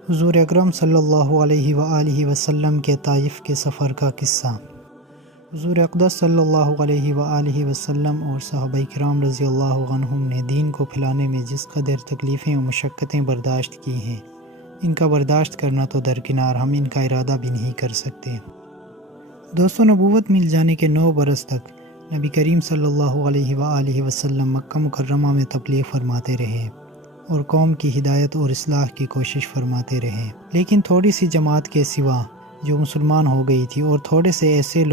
حضور اکرم صلی اللہ علیہ وآلہ وسلم کے طائف کے سفر کا قصہ۔ حضور اقدس صلی اللہ علیہ وآلہ وسلم اور صحابہ کرام رضی اللہ عنہم نے دین کو پھیلانے میں جس قدر تکلیفیں و مشقتیں برداشت کی ہیں، ان کا برداشت کرنا تو درکنار، ہم ان کا ارادہ بھی نہیں کر سکتے۔ دوستو، نبوت مل جانے کے 9 برس تک نبی کریم صلی اللہ علیہ وآلہ وسلم مکہ مکرمہ میں تبلیغ فرماتے رہے اور قوم کی ہدایت اور اصلاح کی کوشش فرماتے رہے، لیکن تھوڑی سی جماعت کے سوا جو مسلمان ہو گئی تھی اور تھوڑے سے ایسے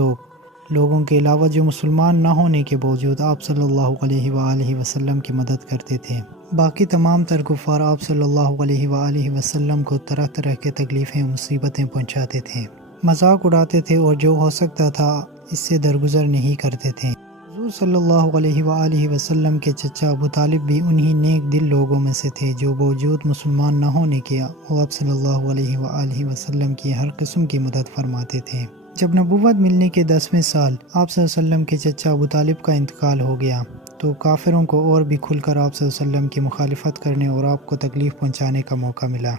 لوگوں کے علاوہ جو مسلمان نہ ہونے کے باوجود آپ صلی اللہ علیہ وآلہ وسلم کی مدد کرتے تھے، باقی تمام تر کفار آپ صلی اللہ علیہ وآلہ وسلم کو طرح طرح کے تکلیفیں و مصیبتیں پہنچاتے تھے، مذاق اڑاتے تھے اور جو ہو سکتا تھا اس سے درگزر نہیں کرتے تھے۔ حضور صلی اللہ علیہ وآلہ وسلم کے چچا ابو طالب بھی انہی نیک دل لوگوں میں سے تھے جو باوجود مسلمان نہ ہونے کے آپ صلی اللہ علیہ وآلہ وسلم کی ہر قسم کی مدد فرماتے تھے۔ جب نبوت ملنے کے 10ویں سال آپ صلی اللہ علیہ وسلم کے چچا ابو طالب کا انتقال ہو گیا تو کافروں کو اور بھی کھل کر آپ صلی اللہ علیہ وسلم کی مخالفت کرنے اور آپ کو تکلیف پہنچانے کا موقع ملا۔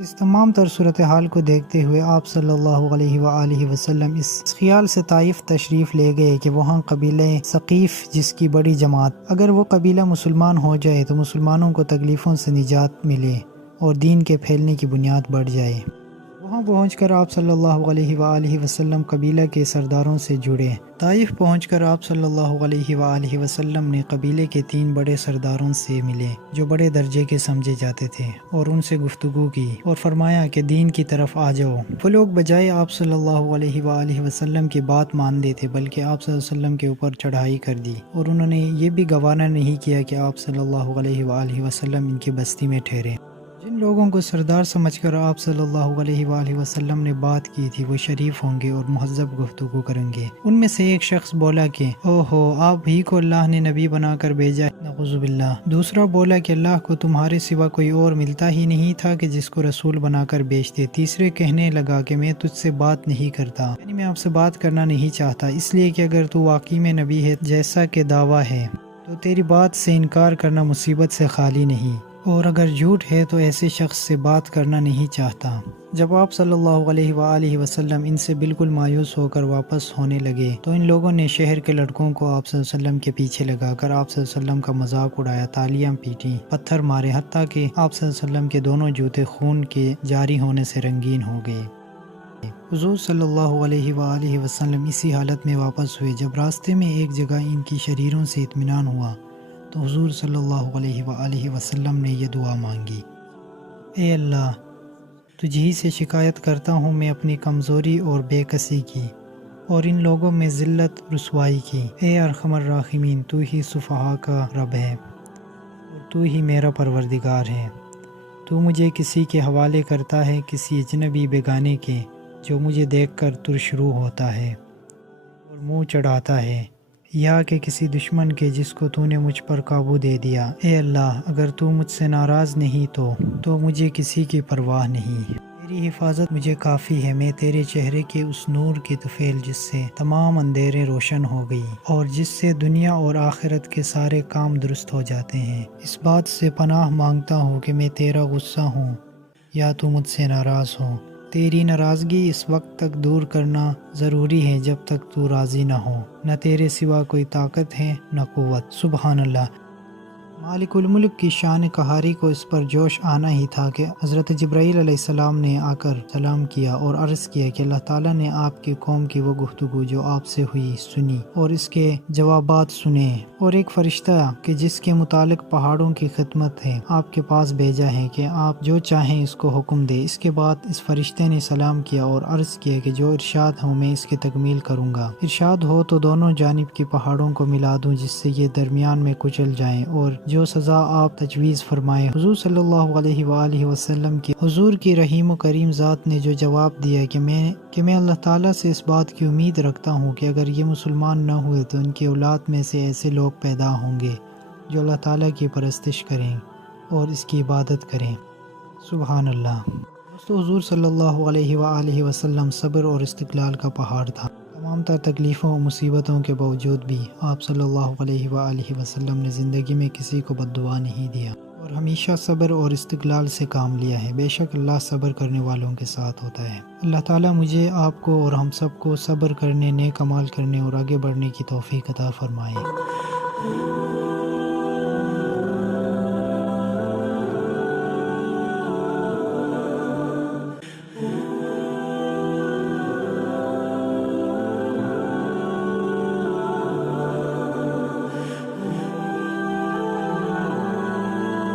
اس تمام تر صورتحال کو دیکھتے ہوئے آپ صلی اللہ علیہ وآلہ وسلم اس خیال سے طائف تشریف لے گئے کہ وہاں قبیلہ ثقیف جس کی بڑی جماعت، اگر وہ قبیلہ مسلمان ہو جائے تو مسلمانوں کو تکلیفوں سے نجات ملے اور دین کے پھیلنے کی بنیاد بڑھ جائے۔ وہاں پہنچ کر آپ صلی اللہ علیہ وآلہ وسلم قبیلہ کے سرداروں سے جڑے۔ طائف پہنچ کر آپ صلی اللہ علیہ وآلہ وسلم نے قبیلے کے 3 بڑے سرداروں سے ملے جو بڑے درجے کے سمجھے جاتے تھے اور ان سے گفتگو کی اور فرمایا کہ دین کی طرف آ جاؤ۔ وہ لوگ بجائے آپ صلی اللہ علیہ وآلہ وسلم کی بات مان دیتے بلکہ آپ صلی اللہ علیہ وسلم کے اوپر چڑھائی کر دی، اور انہوں نے یہ بھی گوارا نہیں کیا کہ آپ صلی اللہ علیہ وآلہ وسلم ان کی بستی میں ٹھہرے۔ جن لوگوں کو سردار سمجھ کر آپ صلی اللہ علیہ وآلہ وسلم نے بات کی تھی وہ شریف ہوں گے اور مہذب گفتگو کریں گے۔ ان میں سے ایک شخص بولا کہ اوہو، آپ ہی کو اللہ نے نبی بنا کر بھیجا ہے، نعوذ باللہ۔ دوسرا بولا کہ اللہ کو تمہارے سوا کوئی اور ملتا ہی نہیں تھا کہ جس کو رسول بنا کر بھیجتے۔ تیسرے کہنے لگا کہ میں تجھ سے بات نہیں کرتا، یعنی میں آپ سے بات کرنا نہیں چاہتا، اس لیے کہ اگر تو واقعی میں نبی ہے جیسا کہ دعویٰ ہے تو تیری بات سے انکار کرنا مصیبت سے خالی نہیں، اور اگر جھوٹ ہے تو ایسے شخص سے بات کرنا نہیں چاہتا۔ جب آپ صلی اللہ علیہ وآلہ وسلم ان سے بالکل مایوس ہو کر واپس ہونے لگے تو ان لوگوں نے شہر کے لڑکوں کو آپ صلی اللہ علیہ وسلم کے پیچھے لگا کر آپ صلی اللہ علیہ وسلم کا مذاق اڑایا، تالیاں پیٹیں، پتھر مارے، حتیٰ کہ آپ صلی اللہ علیہ وسلم کے دونوں جوتے خون کے جاری ہونے سے رنگین ہو گئے۔ حضور صلی اللہ علیہ وآلہ وسلم اسی حالت میں واپس ہوئے۔ جب راستے میں ایک جگہ ان کی شریروں سے اطمینان ہوا تو حضور صلی اللہ علیہ وآلہ وسلم نے یہ دعا مانگی: اے اللہ، تجھ ہی سے شکایت کرتا ہوں میں اپنی کمزوری اور بے کسی کی اور ان لوگوں میں ذلت رسوائی کی۔ اے ارحم الراحمین، تو ہی صفحاء کا رب ہے اور تو ہی میرا پروردگار ہے۔ تو مجھے کسی کے حوالے کرتا ہے، کسی اجنبی بیگانے کے جو مجھے دیکھ کر ترشرو ہوتا ہے اور منہ چڑھاتا ہے، یا کہ کسی دشمن کے جس کو تو نے مجھ پر قابو دے دیا۔ اے اللہ، اگر تو مجھ سے ناراض نہیں تو مجھے کسی کی پرواہ نہیں۔ تیری حفاظت مجھے کافی ہے، میں تیرے چہرے کے اس نور کی طفیل جس سے تمام اندھیرے روشن ہو گئی اور جس سے دنیا اور آخرت کے سارے کام درست ہو جاتے ہیں، اس بات سے پناہ مانگتا ہوں کہ میں تیرا غصہ ہوں یا تو مجھ سے ناراض ہو۔ تیری ناراضگی اس وقت تک دور کرنا ضروری ہے جب تک تو راضی نہ ہو۔ نہ تیرے سوا کوئی طاقت ہے نہ قوت۔ سبحان اللہ۔ مالک الملک کی شان قہاری کو اس پر جوش آنا ہی تھا کہ حضرت جبرائیل علیہ السلام نے آ کر سلام کیا اور عرض کیا کہ اللہ تعالیٰ نے آپ کی قوم کی وہ گفتگو جو آپ سے ہوئی سنی اور اس کے جوابات سنے، اور ایک فرشتہ کہ جس کے متعلق پہاڑوں کی خدمت ہے آپ کے پاس بھیجا ہے کہ آپ جو چاہیں اس کو حکم دے۔ اس کے بعد اس فرشتے نے سلام کیا اور عرض کیا کہ جو ارشاد ہو میں اس کی تکمیل کروں گا۔ ارشاد ہو تو دونوں جانب کی پہاڑوں کو ملا دوں جس سے یہ درمیان میں کچل جائیں، اور جو سزا آپ تجویز فرمائے۔ حضور صلی اللہ علیہ وآلہ وسلم کی حضور کی رحیم و کریم ذات نے جو جواب دیا کہ میں اللہ تعالیٰ سے اس بات کی امید رکھتا ہوں کہ اگر یہ مسلمان نہ ہوئے تو ان کی اولاد میں سے ایسے لوگ پیدا ہوں گے جو اللہ تعالیٰ کی پرستش کریں اور اس کی عبادت کریں۔ سبحان اللہ۔ دوستو، حضور صلی اللہ علیہ وآلہ وسلم صبر اور استقلال کا پہاڑ تھا۔ تمام تر تکلیفوں و مصیبتوں کے باوجود بھی آپ صلی اللہ علیہ وآلہ وسلم نے زندگی میں کسی کو بد دعا نہیں دیا اور ہمیشہ صبر اور استقلال سے کام لیا ہے۔ بے شک اللہ صبر کرنے والوں کے ساتھ ہوتا ہے۔ اللہ تعالیٰ مجھے، آپ کو اور ہم سب کو صبر کرنے، نیک اعمال کرنے اور آگے بڑھنے کی توفیق عطا فرمائے۔